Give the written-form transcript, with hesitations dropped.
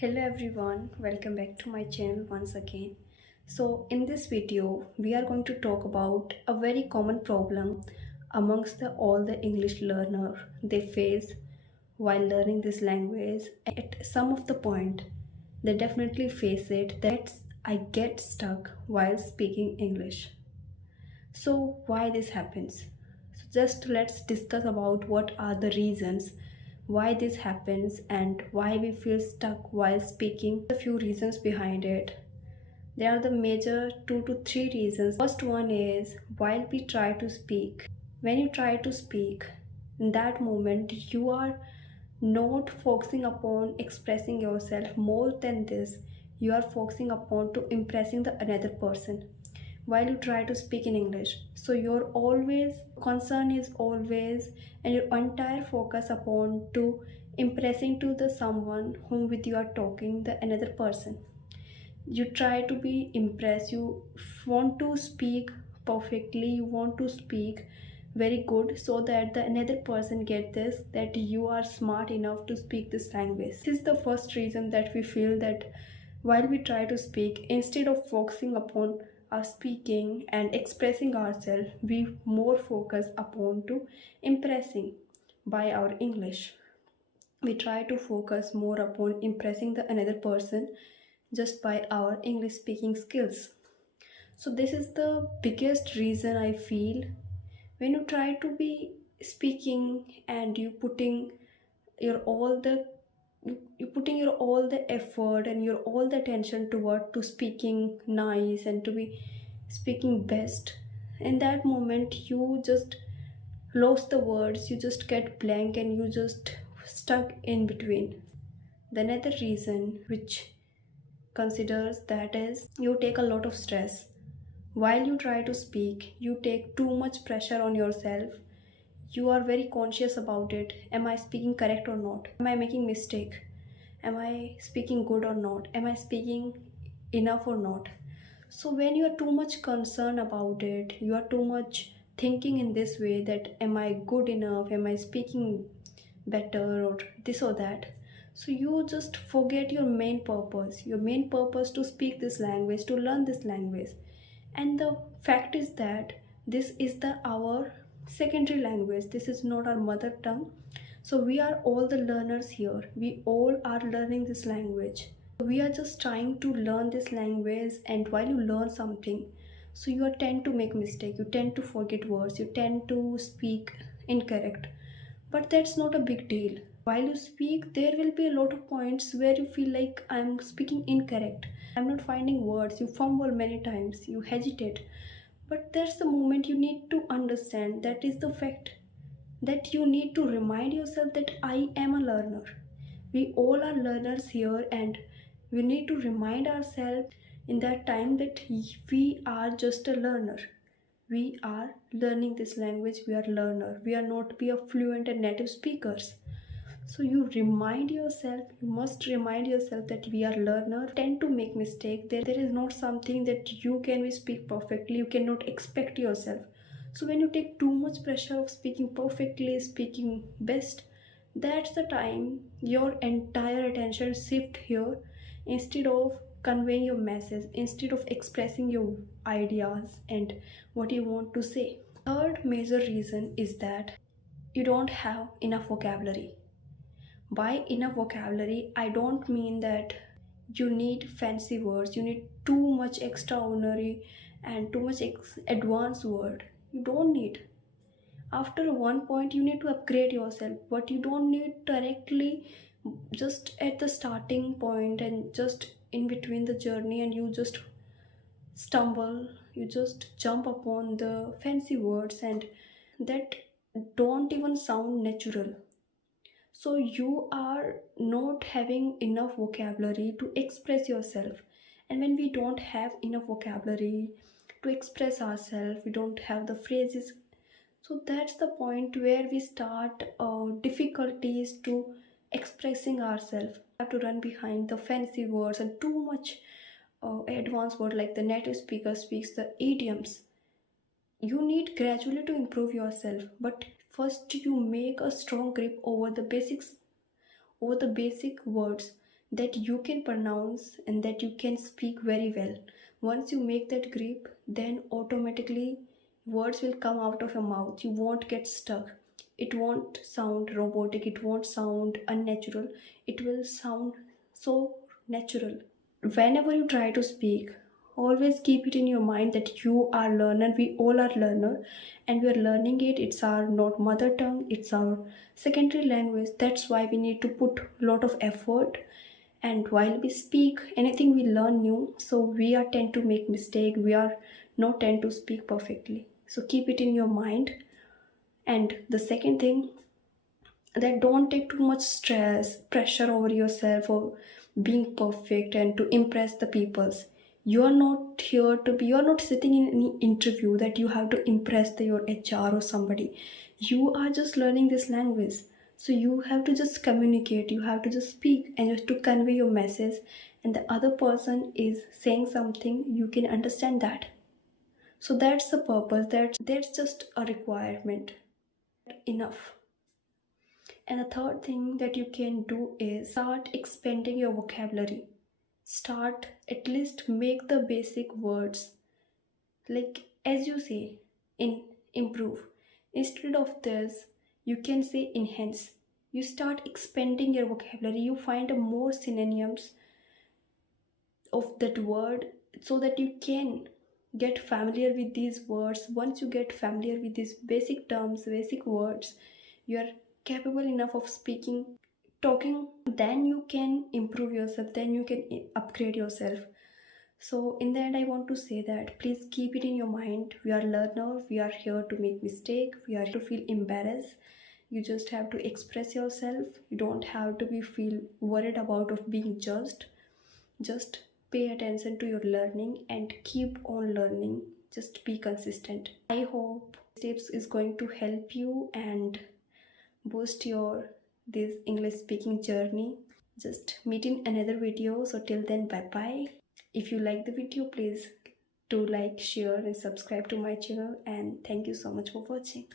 Hello everyone, welcome back to my channel once again. So in this video we are going to talk about a very common problem amongst all the English learner they face while learning this language. At some of the point they definitely face it, that I get stuck while speaking English. So why this happens? So just let's discuss about what are the reasons why this happens and why we feel stuck while speaking. A few reasons behind it. There are the major 2 to 3 reasons. First one is while we try to speak. When you try to speak, in that moment you are not focusing upon expressing yourself. More than this, you are focusing upon to impressing the another person while you try to speak in English. So your always concern is always and your entire focus upon to impressing to the someone whom with you are talking, the another person. You try to be impressed, you want to speak perfectly, you want to speak very good so that the another person get this, that you are smart enough to speak this language. This is the first reason that we feel that while we try to speak, instead of focusing upon our speaking and expressing ourselves, we more focus upon to impressing by our English. We try to focus more upon impressing the another person just by our English speaking skills. So this is the biggest reason I feel. When you try to be speaking and your all the you putting your all the effort and your all the attention toward to speaking nice and to be speaking best, in that moment you just lost the words, you just get blank and you just stuck in between. The another reason which considers that is you take a lot of stress while you try to speak. You take too much pressure on yourself. You are very conscious about it. Am I speaking correct or not? Am I making mistake? Am I speaking good or not? Am I speaking enough or not? So when you are too much concerned about it, you are too much thinking in this way, that am I good enough, am I speaking better or this or that, so you just forget your main purpose to speak this language, to learn this language. And the fact is that this is the our secondary language, this is not our mother tongue. So we are all the learners here, we all are learning this language. We are just trying to learn this language, and while you learn something, so you tend to make mistake, you tend to forget words, you tend to speak incorrect. But that's not a big deal. While you speak, there will be a lot of points where you feel like I'm speaking incorrect, I'm not finding words, you fumble many times, you hesitate. But that's the moment you need to understand, that is the fact, that you need to remind yourself that I am a learner. We all are learners here, and we need to remind ourselves in that time that we are just a learner. We are learning this language, we are learner, we are not be a fluent and native speakers. So you remind yourself, you must remind yourself that we are learner. Tend to make mistake, there is not something that you can speak perfectly, you cannot expect yourself. So when you take too much pressure of speaking perfectly, speaking best, that's the time your entire attention shift here. Instead of conveying your message, instead of expressing your ideas and what you want to say. Third major reason is that you don't have enough vocabulary. By enough vocabulary, I don't mean that you need fancy words, you need too much extraordinary and too much advanced word. You don't need. After one point you need to upgrade yourself, but you don't need directly just at the starting point and just in between the journey, and you just stumble, you just jump upon the fancy words and that don't even sound natural. So you are not having enough vocabulary to express yourself. And when we don't have enough vocabulary to express ourselves, we don't have the phrases, so that's the point where we start difficulties to expressing ourselves. We have to run behind the fancy words and too much advanced word like the native speaker speaks the idioms. You need gradually to improve yourself, but first you make a strong grip over the basics, over the basic words. that you can pronounce and that you can speak very well. Once you make that grip, then automatically words will come out of your mouth. You won't get stuck. It won't sound robotic, it won't sound unnatural. It will sound so natural. Whenever you try to speak, always keep it in your mind that you are learner. We all are learner, and we are learning it. It's our not mother tongue, it's our secondary language. That's why we need to put a lot of effort. And while we speak anything, we learn new, so we are tend to make mistake. We are not tend to speak perfectly, so keep it in your mind. And the second thing, that don't take too much stress pressure over yourself for being perfect and to impress the peoples. You are not here to be, you are not sitting in any interview that you have to impress your HR or somebody. You are just learning this language, so you have to just communicate, you have to just speak and just to convey your message, and the other person is saying something, you can understand that. So that's the purpose, that's just a requirement enough. And the third thing that you can do is start expanding your vocabulary. Start at least make the basic words, like as you say in improve. Instead of this, you can say enhance. You start expanding your vocabulary. You find a more synonyms of that word so that you can get familiar with these words. Once you get familiar with these basic terms, basic words, you are capable enough of speaking, talking, then you can improve yourself, then you can upgrade yourself. So in the end, I want to say that please keep it in your mind. We are learner, we are here to make mistake, we are to feel embarrassed. You just have to express yourself. You don't have to be feel worried about of being judged. Just pay attention to your learning and keep on learning. Just be consistent. I hope tips is going to help you and boost your this English speaking journey. Just meet in another video. So till then, bye bye. If you like the video, please do like, share and subscribe to my channel, and thank you so much for watching.